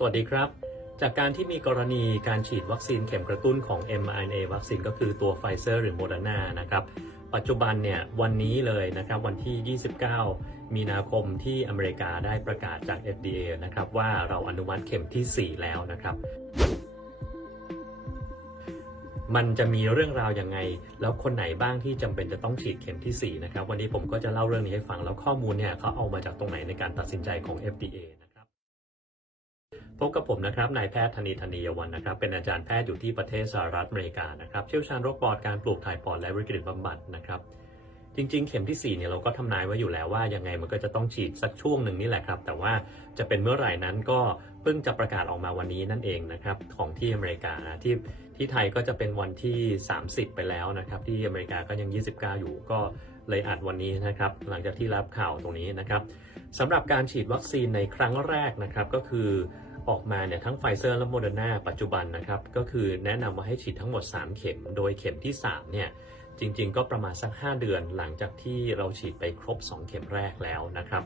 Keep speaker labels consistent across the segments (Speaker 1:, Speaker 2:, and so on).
Speaker 1: สวัสดีครับ จากการที่มีกรณีการฉีดวัคซีนเข็มกระตุ้นของ mRNA วัคซีนก็คือตัวไฟเซอร์หรือโมเดอร์นานะครับ ปัจจุบันเนี่ยวันนี้เลยนะครับวันที่ 29 มีนาคมที่อเมริกาได้ประกาศจาก FDA นะครับว่าเราอนุมัติเข็มที่ 4 แล้วนะครับ มันจะมีเรื่องราวยังไง แล้วคนไหนบ้างที่จำเป็นจะต้องฉีดเข็มที่ 4 นะครับ วันนี้ผมก็จะเล่าเรื่องนี้ให้ฟังแล้วข้อมูลเนี่ยเขาเอามาจากตรงไหนในการตัดสินใจของ FDA นะ พบกับผมนะครับนายแพทย์ธนีธนียวันนะครับ เป็นอาจารย์แพทย์อยู่ที่ประเทศสหรัฐอเมริกานะครับ เชี่ยวชาญโรคปอดการปลูกถ่ายปอดและวิกฤตบำบัดนะครับ จริง ๆ เข็มที่4เนี่ยเราก็ทำนายไว้อยู่แล้วว่ายังไงมันก็จะต้องฉีดสักช่วงหนึ่งนี่แหละครับ แต่ว่าจะเป็นเมื่อไหร่นั้นก็เพิ่งจะประกาศออกมาวันนี้นั่นเองนะครับของที่อเมริกาที่ที่ไทยก็จะเป็นวันที่ 30 ไปแล้วนะครับที่อเมริกาก็ยัง 29 อยู่ก็เลยอัดวันนี้นะครับหลังจากที่รับข่าวตรงนี้นะครับสำหรับการฉีดวัคซีนในครั้งแรกนะครับก็คือ ออกมาเนี่ยทั้งไฟเซอร์และโมเดอร์นาปัจจุบันนะครับก็คือแนะนำว่าให้ฉีดทั้งหมด 3 เข็ม โดยเข็มที่ 3 เนี่ยจริงๆ ก็ประมาณสัก 5 เดือนหลังจากที่เราฉีดไปครบ 2 เข็มแรกแล้วนะครับ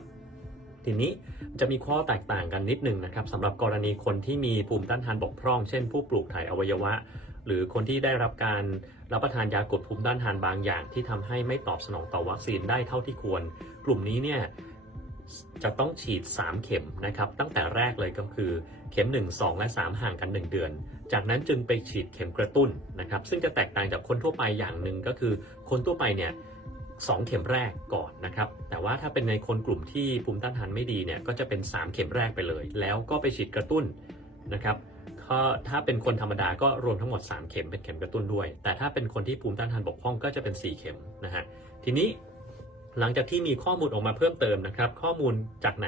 Speaker 1: ทีนี้จะมีข้อแตกต่างกันนิดนึงนะครับสำหรับกรณีคนที่มีภูมิต้านทานบกพร่อง เช่นผู้ปลูกถ่ายอวัยวะ หรือคนที่ได้รับการรับประทานยากดภูมิต้านทานบางอย่าง ที่ทำให้ไม่ตอบสนองต่อวัคซีนได้เท่าที่ควร กลุ่มนี้เนี่ย จะต้องฉีด 3 เข็มนะครับ ตั้งแต่แรกเลยก็คือเข็ม 1 2 และ 3 ห่างกัน 1 เดือน จากนั้นจึงไปฉีดเข็มกระตุ้นนะครับ ซึ่งจะแตกต่างจากคนทั่วไปอย่างหนึ่งก็คือ คนทั่วไปเนี่ยสองเข็มแรกก่อนนะครับ แต่ว่าถ้าเป็นในคนกลุ่มที่ภูมิต้านทานไม่ดีเนี่ยก็จะเป็น 3 เข็มแรกไปเลย แล้วก็ไปฉีดกระตุ้นนะครับก็ถ้าเป็นคนธรรมดาก็รวมทั้งหมด 3 เข็มเป็นเข็มกระตุ้นด้วย แต่ถ้าเป็นคนที่ภูมิต้านทานบกพร่องก็จะเป็น 4 เข็มนะฮะทีนี้ หลังจากที่มีข้อมูลออกมาเพิ่มเติมนะครับ ข้อมูลจากไหน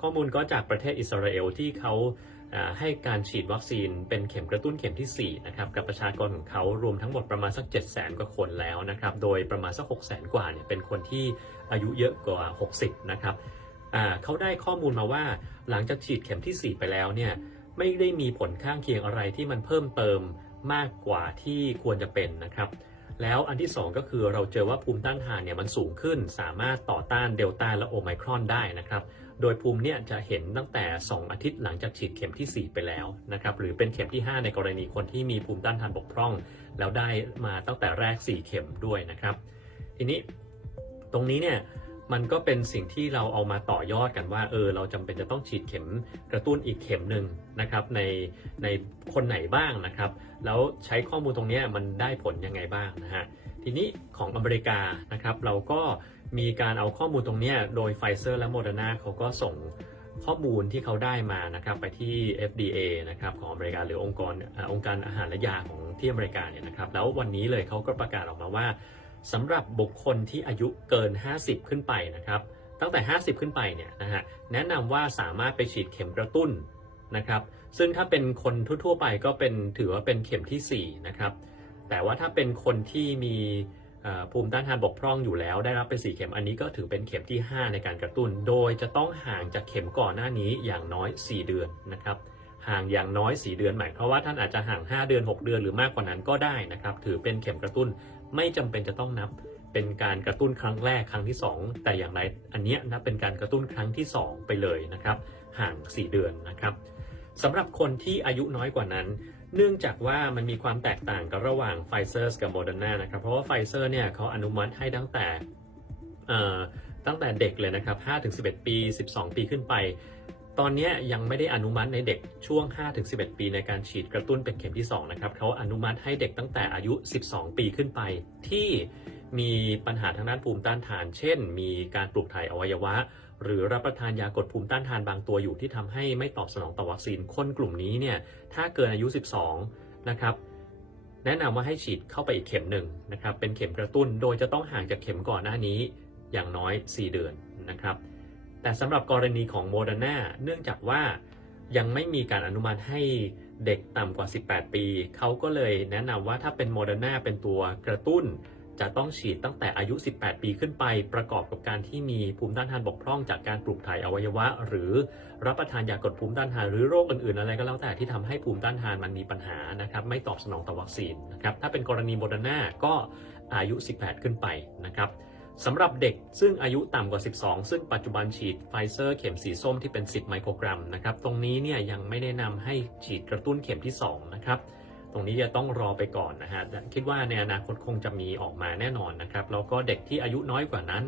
Speaker 1: ข้อมูลก็จากประเทศอิสราเอลที่เขาให้การฉีดวัคซีนเป็นเข็มกระตุ้นเข็มที่ 4 นะครับ กับประชากรของเขารวมทั้งหมดประมาณสัก 7 0 0 0 0 กว่าคนแล้วนะครับ โดยประมาณสัก 6 0 0 0 0 0กว่าเนี่ยเป็นคนที่อายุเยอะกว่า 60 นะครับเขาได้ข้อมูลมาว่าหลังจากฉีดเข็มที่ 4 ไปแล้วเนี่ยไม่ได้มีผลข้างเคียงอะไรที่มันเพิ่มเติมมากกว่าที่ควรจะเป็นนะครับ แล้วอันที่ 2 ก็คือเราเจอว่าภูมิต้านทานเนี่ยมันสูงขึ้น สามารถต่อต้านเดลต้าและโอไมครอนได้นะครับ โดยภูมิเนี่ยจะเห็นตั้งแต่ 2 อาทิตย์หลังจากฉีดเข็มที่ 4 ไปแล้วนะครับหรือเป็นเข็มที่ 5 ในกรณีคนที่มีภูมิต้านทานบกพร่อง แล้วได้มาตั้งแต่แรก 4 เข็มด้วยนะครับ ทีนี้ตรงนี้เนี่ยมันก็เป็นสิ่งที่เราเอามาต่อยอดกันว่าเออเราจำเป็นจะต้องฉีดเข็มกระตุ้นอีกเข็มหนึ่งนะครับในในคนไหนบ้างนะครับ แล้วใช้ข้อมูลตรงนี้มันได้ผลยังไงบ้างนะฮะทีนี้ของอเมริกานะครับเราก็มีการเอาข้อมูลตรงนี้โดยไฟเซอร์และโมเดอร์นาเขาก็ส่งข้อมูลที่เขาได้มานะครับไปที่ FDA นะครับของอเมริกาหรือองค์กรอองค์การอาหารและยาของที่อเมริกาเนี่ยนะครับแล้ววันนี้เลยเขาก็ประกาศออกมาว่าสำหรับบุคคลที่อายุเกิน 50 ขึ้นไปนะครับตั้งแต่ 50 ขึ้นไปเนี่ยนะฮะแนะนำว่าสามารถไปฉีดเข็มกระตุ้นนะครับ ซึ่งถ้าเป็นคนทั่วๆไปก็เป็นถือว่าเป็นเข็มที่4นะครับแต่ว่าถ้าเป็นคนที่มีภูมิต้านทานบกพร่องอยู่แล้ว ได้รับไป4เข็มอันนี้ก็ถือเป็นเข็มที่ 5 ในการกระตุ้น โดยจะต้องห่างจากเข็มก่อนหน้านี้อย่างน้อย 4 เดือนนะครับห่างอย่างน้อย 4 เดือนหมายความว่าท่านอาจจะห่าง 5 เดือน 6 เดือนหรือมากกว่านั้นก็ได้นะครับถือเป็นเข็มกระตุ้นไม่จำเป็นจะต้องนับเป็นการกระตุ้นครั้งแรกครั้งที่ 2 แต่อย่างไรอันนี้นะเป็นการกระตุ้นครั้งที่ 2 ไปเลยนะครับห่าง 4 เดือนนะครับ สำหรับคนที่อายุน้อยกว่านั้น เนื่องจากว่ามันมีความแตกต่างกันระหว่างไฟเซอร์กับโมเดอร์นานะครับ เพราะว่าไฟเซอร์เนี่ยเขาอนุมัติให้ตั้งแต่ตั้งแต่เด็กเลยนะครับ 5-11 ปี 12 ปีขึ้นไป ตอนนี้ยังไม่ได้อนุมัติในเด็กช่วง 5-11 ปีในการฉีดกระตุ้นเป็นเข็มที่ 2 นะครับเขาอนุมัติให้เด็กตั้งแต่อายุ 12 ปีขึ้นไป ที่มีปัญหาทางด้านภูมิต้านทาน เช่น มีการปลูกถ่ายอวัยวะ หรือรับประทานยากดภูมิต้านทานบางตัวอยู่ที่ทำให้ไม่ตอบสนองต่อวัคซีนคนกลุ่มนี้เนี่ยถ้าเกินอายุ 12 นะครับแนะนำว่าให้ฉีดเข้าไปอีกเข็มหนึ่งนะครับเป็นเข็มกระตุ้นโดยจะต้องห่างจากเข็มก่อนหน้านี้อย่างน้อย 4 เดือนนะครับแต่สำหรับกรณีของโมเดอร์นาเนื่องจากว่ายังไม่มีการอนุมัติให้เด็กต่ำกว่า 18 ปี เขาก็เลยแนะนำว่าถ้าเป็นโมเดอร์นาเป็นตัวกระตุ้น จะต้องฉีดตั้งแต่อายุ 18 ปีขึ้นไป ประกอบกับการที่มีภูมิต้านทานบกพร่องจากการปลูกถ่ายอวัยวะ หรือรับประทานยากดภูมิต้านทานหรือโรคอื่นๆ อะไรก็แล้วแต่ที่ทำให้ภูมิต้านทานมันมีปัญหานะครับไม่ตอบสนองต่อวัคซีนนะครับถ้าเป็นกรณีโมเดอร์นาก็อายุ 18 ขึ้นไปนะครับสำหรับเด็กซึ่งอายุต่ำกว่า 12 ซึ่งปัจจุบันฉีดไฟเซอร์เข็มสีส้มที่เป็น 10 ไมโครกรัมนะครับตรงนี้เนี่ยยังไม่แนะนำให้ฉีดกระตุ้นเข็มที่2นะครับ ตรงนี้จะต้องรอไปก่อนนะฮะคิดว่าในอนาคตคงจะมีออกมาแน่นอนนะครับแล้วก็เด็กที่อายุน้อยกว่านั้น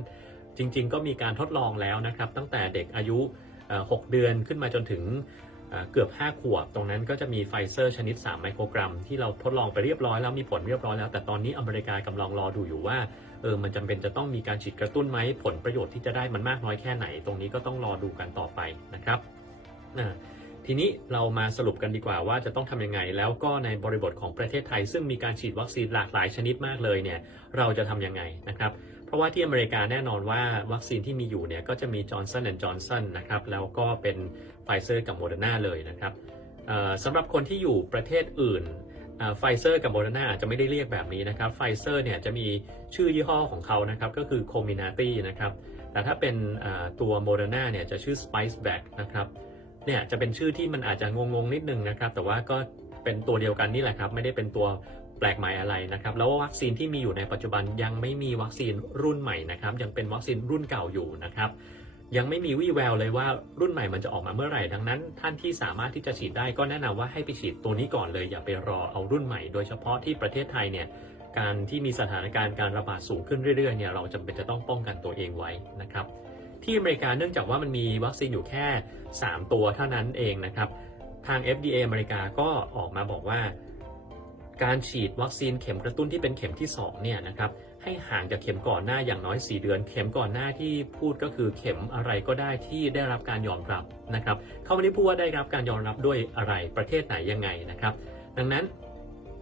Speaker 1: จริง ๆ ก็มีการทดลองแล้วนะครับ ตั้งแต่เด็กอายุ 6 เดือนขึ้นมาจนถึงเกือบ 5 ขวบ ตรงนั้นก็จะมีไฟเซอร์ชนิด 3 ไมโครกรัม ที่เราทดลองไปเรียบร้อยแล้วมีผลเรียบร้อยแล้ว แต่ตอนนี้อเมริกากำลังรอดูอยู่ว่าเออมันจำเป็นจะต้องมีการฉีดกระตุ้นไหมผลประโยชน์ที่จะได้มันมากน้อยแค่ไหน ตรงนี้ก็ต้องรอดูกันต่อไปนะครับอ่า ทีนี้เรามาสรุปกันดีกว่าว่าจะต้องทำยังไง แล้วก็ในบริบทของประเทศไทย ซึ่งมีการฉีดวัคซีนหลากหลายชนิดมากเลยเนี่ยเราจะทำยังไงนะครับเพราะว่าที่อเมริกาแน่นอนว่าวัคซีนที่มีอยู่เนี่ยก็จะมี Johnson Johnson นะครับแล้วก็เป็นไฟเซอร์กับโมเดอร์นาเลยนะครับสำหรับคนที่อยู่ประเทศอื่นไฟเซอร์กับโมเดอร์นาอาจจะไม่ได้เรียกแบบนี้นะครับไฟเซอร์เนี่ยจะมีชื่อยี่ห้อของเขานะครับก็คือ Comirnaty นะครับแต่ถ้าเป็นตัวโมเดอร์นาเนี่ยจะชื่อ Spiceback นะครับ เนี่ยจะเป็นชื่อที่มันอาจจะงงๆนิดนึงนะครับ แต่ว่าก็เป็นตัวเดียวกันนี่แหละครับ ไม่ได้เป็นตัวแปลกใหม่อะไรนะครับ แล้ววัคซีนที่มีอยู่ในปัจจุบันยังไม่มีวัคซีนรุ่นใหม่นะครับ ยังเป็นวัคซีนรุ่นเก่าอยู่นะครับ ยังไม่มีวี่แววเลยว่ารุ่นใหม่มันจะออกมาเมื่อไหร่ ดังนั้น ท่านที่สามารถที่จะฉีดได้ก็แนะนำว่าให้ไปฉีดตัวนี้ก่อนเลย อย่าไปรอเอารุ่นใหม่ โดยเฉพาะที่ประเทศไทยเนี่ย การที่มีสถานการณ์การระบาดสูงขึ้นเรื่อยๆเนี่ย เราจำเป็นจะต้องป้องกันตัวเองไว้นะครับ ที่อเมริกาเนื่องจากว่ามันมีวัคซีนอยู่แค่ 3 ตัวเท่านั้นเองนะครับทาง FDA อเมริกาก็ออกมาบอกว่า การฉีดวัคซีนเข็มกระตุ้นที่เป็นเข็มที่2เนี่ยนะครับให้ห่างจากเข็มก่อนหน้าอย่างน้อย 4 เดือน เข็มก่อนหน้าที่พูดก็คือเข็มอะไรก็ได้ที่ได้รับการยอมรับนะครับเขาไม่ได้พูดว่าได้รับการยอมรับด้วยอะไรประเทศไหนยังไงนะครับ ดังนั้น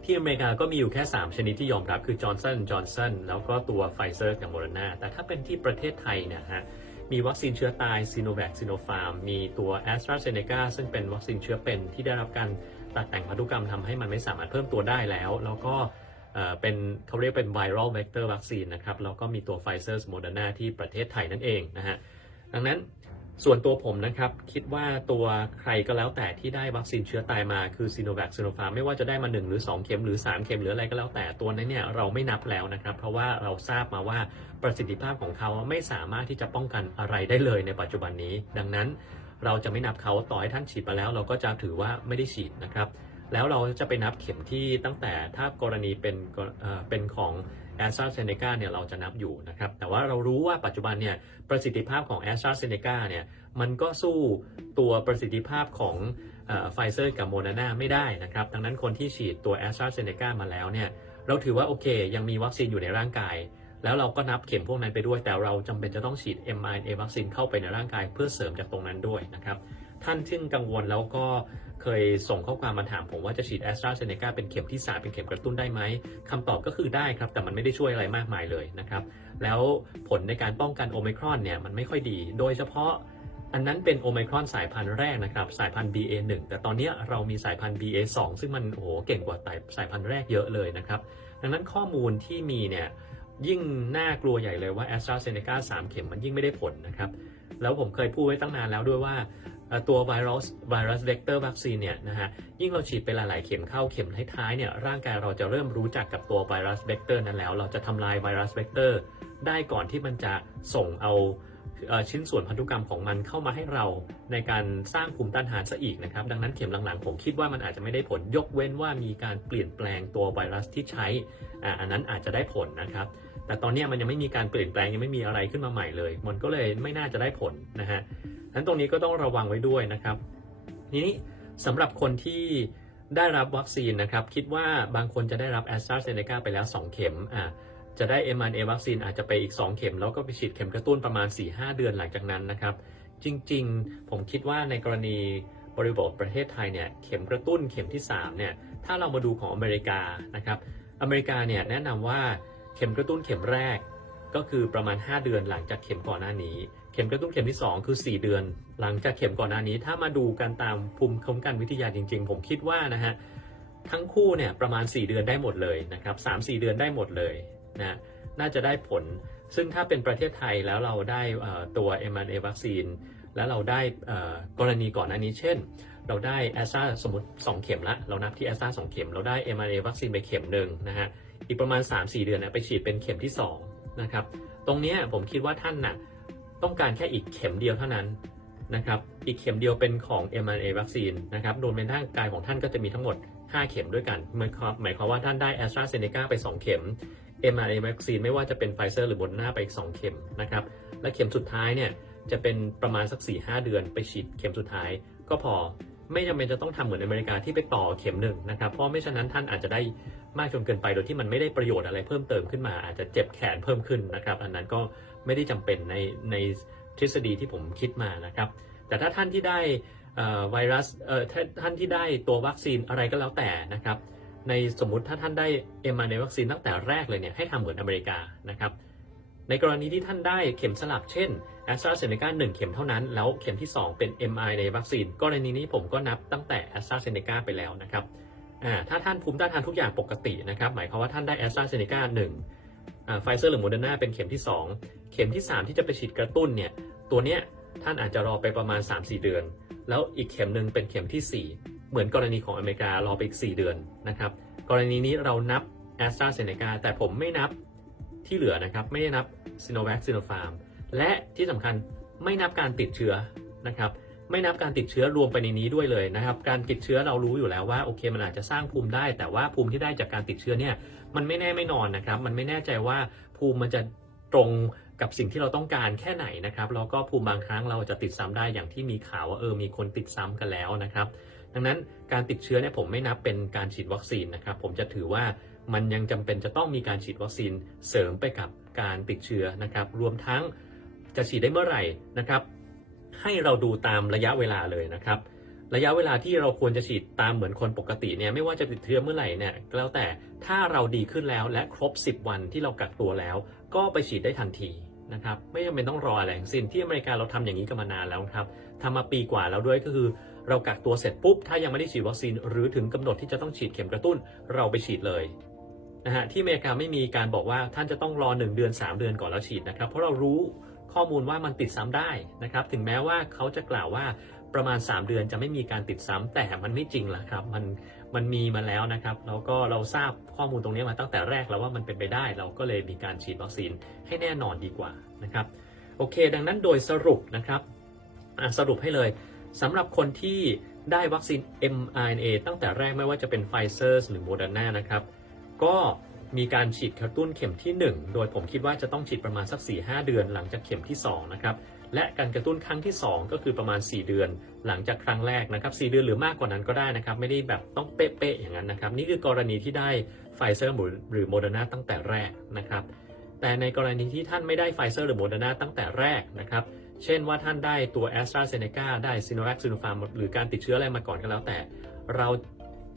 Speaker 1: ที่อเมริกาก็มีอยู่แค่ 3 ชนิดที่ยอมรับคือ Johnson Johnson แล้วก็ตัว Pfizer กับ Moderna แต่ถ้าเป็นที่ประเทศไทยเนี่ยฮะ มีวัคซีนเชื้อตายซีโนแวคซีโนฟาร์มมีตัวแอสตราเซเนกาซึ่งเป็นวัคซีนเชื้อเป็นที่ได้รับการตัดแต่งพันธุกรรมทำให้มันไม่สามารถเพิ่มตัวได้แล้ว แล้วก็เป็นเขาเรียกเป็นไวรัลเวกเตอร์วัคซีนนะครับ แล้วก็มีตัวไฟเซอร์สโมเดอร์นาที่ประเทศไทยนั่นเองนะฮะดังนั้น ส่วนตัวผมนะครับ คิดว่าตัวใครก็แล้วแต่ที่ได้วัคซีนเชื้อตายมาคือ Sinovac Sinopharm ไม่ว่าจะได้มา 1 หรือ 2 เข็มหรือ 3 เข็มหรืออะไรก็แล้วแต่ตัวนั้นเนี่ยเราไม่นับแล้วนะครับ เพราะว่าเราทราบมาว่าประสิทธิภาพของเขาไม่สามารถที่จะป้องกันอะไรได้เลยในปัจจุบันนี้ ดังนั้นเราจะไม่นับเขาต่อให้ท่านฉีดมาแล้ว เราก็จะถือว่าไม่ได้ฉีดนะครับ แล้วเราจะไปนับเข็มที่ตั้งแต่ถ้ากรณีเป็นเเป็นของ a s t r a z เซ e c a เนี่ยเราจะนับอยู่นะครับ แต่ว่าเรารู้ว่าปัจจุบันเนี่ยประสิทธิภาพของ a s t r a z เซ e c a เนี่ยมันก็สู้ตัวประสิทธิภาพของไฟเซอร์กับโมเดอร์นาไม่ได้นะครับ ดังนั้นคนที่ฉีดตัว a s t r a z เซ e c a มาแล้วเนี่ยเราถือว่าโอเค ยังมีวัคซีนอยู่ในร่างกาย แล้วเราก็นับเข็มพวกนั้นไปด้วย แต่เราจำเป็นจะต้องฉีด mRNA วัคซีนเข้าไปในร่างกายเพื่อเสริมจากตรงนั้นด้วยนะครับ ท่านซึ่งกังวลแล้วก็ เคยส่งข้อความมาถามผมว่าจะฉีดแอสตราเซเนกาเป็นเข็มที่3เป็นเข็มกระตุ้นได้ไหมคำตอบก็คือได้ครับ แต่มันไม่ได้ช่วยอะไรมากมายเลยนะครับ แล้วผลในการป้องกันโอมครอนเนี่ยมันไม่ค่อยดี โดยเฉพาะอันนั้นเป็นโอมครอนสายพันธุ์แรกนะครับสายพันธุ์ BA1 แต่ตอนนี้เรามีสายพันธุ์ BA2 ซึ่งมันโอ้โหเก่งกว่าสายพันธุ์แรกเยอะเลยนะครับ ดังนั้นข้อมูลที่มีเนี่ยยิ่งน่ากลัวใหญ่เลยว่า a s t r a z เซ e c a 3 เข็มมันยิ่งไม่ได้ผลนะครับ แล้วผมเคยพูดไว้ตั้งนานแล้วด้วยว่า ตัวไวรัสไวรัสเวกเตอร์วัคซีนเนี่ยนะฮะยิ่งเราฉีดไปหลาย ๆ เข็มเข้าเข็มท้ายๆเนี่ยร่างกายเราจะเริ่มรู้จักกับตัวไวรัสเวกเตอร์นั้นแล้ว เราจะทำลายไวรัสเวกเตอร์ได้ก่อนที่มันจะส่งเอาชิ้นส่วนพันธุกรรมของมันเข้ามาให้เราในการสร้างภูมิต้านทานซะอีกนะครับ ดังนั้นเข็มหลังๆ ผมคิดว่ามันอาจจะไม่ได้ผลยกเว้นว่ามีการเปลี่ยนแปลงตัวไวรัสที่ใช้อันนั้นอาจจะได้ผลนะครับ แต่ตอนนี้มันยังไม่มีการเปลี่ยนแปลงยังไม่มีอะไรขึ้นมาใหม่เลย มันก็เลยไม่น่าจะได้ผลนะฮะนั้นตรงนี้ก็ต้องระวังไว้ด้วยนะครับทีนี้สำหรับคนที่ได้รับวัคซีนนะครับ คิดว่าบางคนจะได้รับ a s t r a z เซ e c a ไปแล้ว 2 เข็มอะจะได้ mRNA วัคซีนอาจจะไปอีก 2 เข็ม แล้วก็ไปฉีดเข็มกระตุ้นประมาณ 4-5 เดือนหลังจากนั้นนะครับ จริงๆ ผมคิดว่าในกรณีบริบทประเทศไทยเนี่ยเข็มกระตุ้นเข็มที่3เนี่ยถ้าเรามาดูของอเมริกานะครับอเมริกาเนี่ยแนะนำว่า เข็มกระตุ้นเข็มแรกก็คือประมาณ 5 เดือนหลังจากเข็มก่อนหน้านี้ เข็มกระตุ้นเข็มที่ 2 คือ 4 เดือน หลังจากเข็มก่อนหน้านี้ ถ้ามาดูกันตามภูมิคุ้มกันวิทยาจริง ๆ ผมคิดว่านะฮะทั้งคู่เนี่ยประมาณ 4 เดือนได้หมดเลยนะครับ3-4เดือนได้หมดเลยนะน่าจะได้ผล ซึ่งถ้าเป็นประเทศไทยแล้วเราได้เอ่อตัว mRNA วัคซีนแล้วเราได้กรณีก่อนหน้านี้ เช่น เราได้แอสตราสมมติ 2 เข็มละ เรานับที่แอสตราสเข็ม เราได้ mRNA วัคซีนไปเข็มหนึ่งนะฮะ อีกประมาณ 3-4 เดือนนี่ยไปฉีดเป็นเข็มที่2นะครับตรงนี้ผมคิดว่าท่านน่ะต้องการแค่อีกเข็มเดียวเท่านั้นนะครับอีกเข็มเดียวเป็นของ mRNA วัคซีนนะครับโดยเป็นร่างกายของท่านก็จะมีทั้งหมด 5 เข็มด้วยกันหมายความหมายความว่าท่านได้ a s t r a z เซ e c a ไป 2 เข็ม mRNA วัคซีนไม่ว่าจะเป็นไฟเซอร์หรือ m o ด e r n a ไปอีก 2 เข็มนะครับและเข็มสุดท้ายเนี่ยจะเป็นประมาณสัก 4-5 เดือนไปฉีดเข็มสุดท้ายก็พอไม่จำเป็นจะต้องทำเหมือนอเมริกาที่ไปต่อเข็มหนึ่งนะครับ เพราะไม่ฉะนั้นท่านอาจจะได้ มากจนเกินไปโดยที่มันไม่ได้ประโยชน์อะไรเพิ่มเติมขึ้นมา อาจจะเจ็บแขนเพิ่มขึ้นนะครับ อันนั้นก็ไม่ได้จำเป็นในในทฤษฎีที่ผมคิดมานะครับ แต่ถ้าท่านที่ได้ไวรัสเอ่อท่านที่ได้ตัววัคซีนอะไรก็แล้วแต่นะครับ ในสมมุติถ้าท่านได้ mRNA วัคซีนตั้งแต่แรกเลยเนี่ยให้ทำเหมือนอเมริกานะครับในกรณีที่ท่านได้เข็มสลับเช่น a s t r a z เซ e c a 1 เข็มเท่านั้น แล้วเข็มที่ 2 เป็น mRNA วัคซีน กรณีนี้ผมก็นับตั้งแต่ a s t r a z เซ e c a ไปแล้วนะครับ อ่าถ้าท่านภูมิต้านทานทุกอย่างปกตินะครับหมายความว่าท่านได้ a s t r a z เซ e c a 1อ่าไฟเซอร์หรือโมเดอร์นาเป็นเข็มที่ 2 เข็มที่ 3 ที่จะไปฉีดกระตุ้นเนี่ยตัวเนี้ยท่านอาจจะรอไปประมาณ 3-4 เดือน แล้วอีกเข็มหนึ่งเป็นเข็มที่ 4 เหมือนกรณีของอเมริการอไปอีก 4 เดือนนะครับกรณีนี้เรานับ a s t r a z เซ e c a แต่ผมไม่นับที่เหลือนะครับไม่ได้นับ s i n o v a c s i n o p h a r m และที่สำคัญไม่นับการติดเชื้อนะครับ ไม่นับการติดเชื้อรวมไปในนี้ด้วยเลยนะครับ การติดเชื้อเรารู้อยู่แล้วว่าโอเค มันอาจจะสร้างภูมิได้ แต่ว่าภูมิที่ได้จากการติดเชื้อเนี่ยมันไม่แน่ไม่นอนนะครับ มันไม่แน่ใจว่าภูมิมันจะตรงกับสิ่งที่เราต้องการแค่ไหนนะครับแล้วก็ภูมิบางครั้งเราจะติดซ้ำได้อย่างที่มีข่าวว่าเออมีคนติดซ้ำกันแล้วนะครับ ดังนั้นการติดเชื้อเนี่ยผมไม่นับเป็นการฉีดวัคซีนนะครับ ผมจะถือว่ามันยังจำเป็นจะต้องมีการฉีดวัคซีนเสริมไปกับการติดเชื้อนะครับ รวมทั้งจะฉีดได้เมื่อไหร่นะครับ ให้เราดูตามระยะเวลาเลยนะครับ ระยะเวลาที่เราควรจะฉีดตามเหมือนคนปกติเนี่ยไม่ว่าจะติดเชื้อเมื่อไหร่เนี่ยก็แล้วแต่ถ้าเราดีขึ้นแล้วและครบ 10 วันที่เรากักตัวแล้ว ก็ไปฉีดได้ทันทีนะครับไม่จำเป็นต้องรออะไรทั้งสิ้นที่อเมริกาเราทำอย่างนี้กันมานานแล้วครับทำมาปีกว่าแล้วด้วยก็คือ เรากักตัวเสร็จปุ๊บถ้ายังไม่ได้ฉีดวัคซีน หรือถึงกำหนดที่จะต้องฉีดเข็มกระตุ้นเราไปฉีดเลยนะฮะที่อเมริกาไม่มีการบอกว่าท่านจะต้องรอ 1 เดือน 3 เดือนก่อนแล้วฉีดนะครับ เพราะเรารู้ ข้อมูลว่ามันติดซ้ำได้นะครับ ถึงแม้ว่าเขาจะกล่าวว่าประมาณ 3 เดือนจะไม่มีการติดซ้ำแต่มันไม่จริงละครับ มันมันมีมาแล้วนะครับแล้วก็เราทราบข้อมูลตรงนี้มาตั้งแต่แรกแล้วว่ามันเป็นไปได้ เราก็เลยมีการฉีดวัคซีนให้แน่นอนดีกว่านะครับโอเค ดังนั้นโดยสรุปนะครับสรุปให้เลยสำหรับคนที่ได้วัคซีน mRNA ตั้งแต่แรกไม่ว่าจะเป็น Pfizer หรือ Moderna นะครับ ก็ มีการฉีดกระตุ้นเข็มที่ 1 โดยผมคิดว่าจะต้องฉีดประมาณสัก 4-5 เดือนหลังจากเข็มที่2นะครับและการกระตุ้นครั้งที่ 2 ก็คือประมาณ 4 เดือน หลังจากครั้งแรกนะครับ4เดือนหรือมากกว่านั้นก็ได้นะครับไม่ได้แบบต้องเป๊ะๆอย่างนั้นนะครับนี่คือกรณีที่ได้ไฟเซอร์หรือโมเดอร์นาตั้งแต่แรกนะครับแต่ในกรณีที่ท่านไม่ได้ไฟเซอร์หรือโมเดอร์นาตั้งแต่แรกนะครับเช่นว่าท่านได้ตัว a s t r a z เซ e c a ได้ s i n o v a c s i n o p h a r m หรือการติดเชื้ออะไรมาก่อนก็แล้วแต่ เรา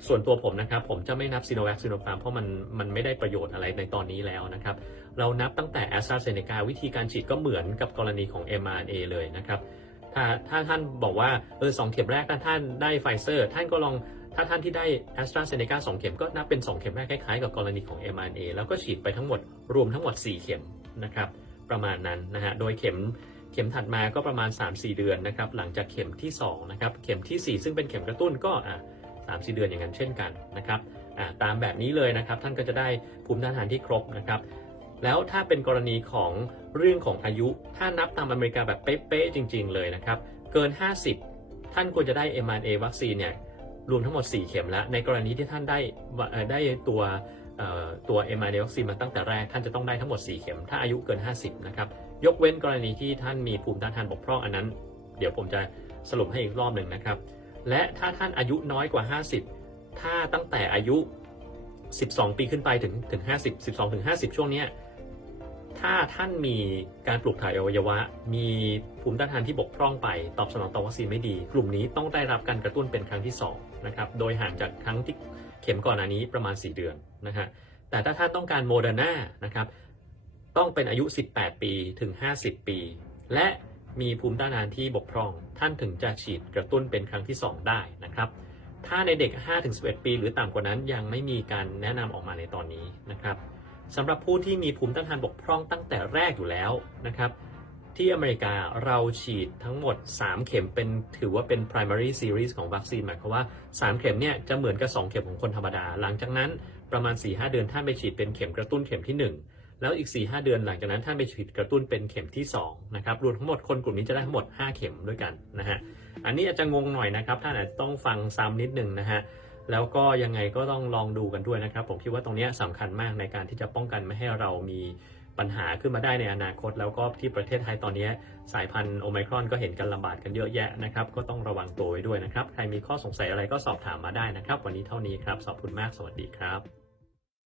Speaker 1: ส่วนตัวผมนะครับผมจะไม่นับ s i n o v a c s i n o p h a r m เพราะมันมันไม่ได้ประโยชน์อะไรในตอนนี้แล้วนะครับ เรานับตั้งแต่ a s t r a z เซ e c a วิธีการฉีดก็เหมือนกับกรณีของ mRNA เลยนะครับถ้าถ้าท่านบอกว่าเออสองเข็มแรกถ้าท่านได้ไฟเซอร์ท่านก็ลองถ้าท่านที่ได้ a s t r a z เซ e c a 2 เข็มก็นับเป็น 2 เข็มแรกคล้ายๆกับกรณีของ mRNA แล้วก็ฉีดไปทั้งหมดรวมทั้งหมด 4 เข็มนะครับประมาณนั้นนะฮะโดยเข็มเข็มถัดมาก็ประมาณ 3-4 เดือนนะครับหลังจากเข็มที่2นะครับเข็มทีสี่4 ซึ่งเป็นเข็มกระตุ้นก็อะ สามสี่เดือนอย่างนั้นเช่นกันนะครับตามแบบนี้เลยนะครับท่านก็จะได้ภูมิต้านทานที่ครบนะครับแล้วถ้าเป็นกรณีของเรื่องของอายุ ถ้านับตามอเมริกาแบบเป๊ะๆจริง ๆ เลยนะครับ เกิน 50 ท่านควรจะได้ mRNA วัคซีนเนี่ยรวมทั้งหมด 4 เข็มแล้ว ในกรณีที่ท่านได้ได้ตัวตัว mRNA วัคซีนมาตั้งแต่แรก ท่านจะต้องได้ทั้งหมด 4 เข็ม ถ้าอายุเกิน 50 นะครับ ยกเว้นกรณีที่ท่านมีภูมิต้านทานบกพร่องอันนั้น เดี๋ยวผมจะสรุปให้อีกรอบหนึ่งนะครับ และถ้าท่านอายุน้อยกว่า 50 ถ้าตั้งแต่อายุ 12 ปีขึ้นไปถึงถึง 50 12ถึง50 ช่วงเนี้ยถ้าท่านมีการปลูกถ่ายอวัยวะ มีภูมิต้านทานที่บกพร่องไป ตอบสนองต่อวัคซีนไม่ดี กลุ่มนี้ต้องได้รับการกระตุ้นเป็นครั้งที่2นะครับโดยห่างจากครั้งที่เข็มก่อนหน้านี้ประมาณ 4 เดือนนะฮะแต่ถ้าท่านต้องการโมเดอร์นานะครับต้องเป็นอายุ 18 ปีถึง 50 ปี และ มีภูมิต้านทานที่บกพร่อง ท่านถึงจะฉีดกระตุ้นเป็นครั้งที่ 2 ได้นะครับ ถ้าในเด็ก 5-11 ปี หรือต่ำกว่านั้นยังไม่มีการแนะนำออกมาในตอนนี้นะครับสำหรับผู้ที่มีภูมิต้านทานบกพร่องตั้งแต่แรกอยู่แล้วนะครับ ที่อเมริกาเราฉีดทั้งหมด 3 เข็มเป็นถือว่าเป็น primary series ของวัคซีนหมายความว่า 3 เข็มเนี่ยจะเหมือนกับ 2 เข็มของคนธรรมดา หลังจากนั้นประมาณ 4-5 เดือนท่านไปฉีดเป็นเข็มกระตุ้นเข็มที่ แล้วอีก 4-5 เดือนหลังจากนั้นท่านไปฉีดกระตุ้นเป็นเข็มที่2นะครับรวมทั้งหมดคนกลุ่มนี้จะได้ทั้งหมด 5 เข็มด้วยกันนะฮะอันนี้อาจจะงงหน่อยนะครับท่านอาจจะต้องฟังซ้ำนิดนึงนะฮะแล้วก็ยังไงก็ต้องลองดูกันด้วยนะครับ ผมคิดว่าตรงนี้ยสำคัญมากในการที่จะป้องกันไม่ให้เรามีปัญหาขึ้นมาได้ในอนาคต แล้วก็ที่ประเทศไทยตอนนี้สายพันธุ์โอมครอนก็เห็นกันระบาดกันเยอะแยะนะครับ ก็ต้องระวังตัวไว้ด้วยนะครับ ใครมีข้อสงสัยอะไรก็สอบถามมาได้นะครับ วันนี้เท่านี้ครับขอบคุณมากสวัสดีครับ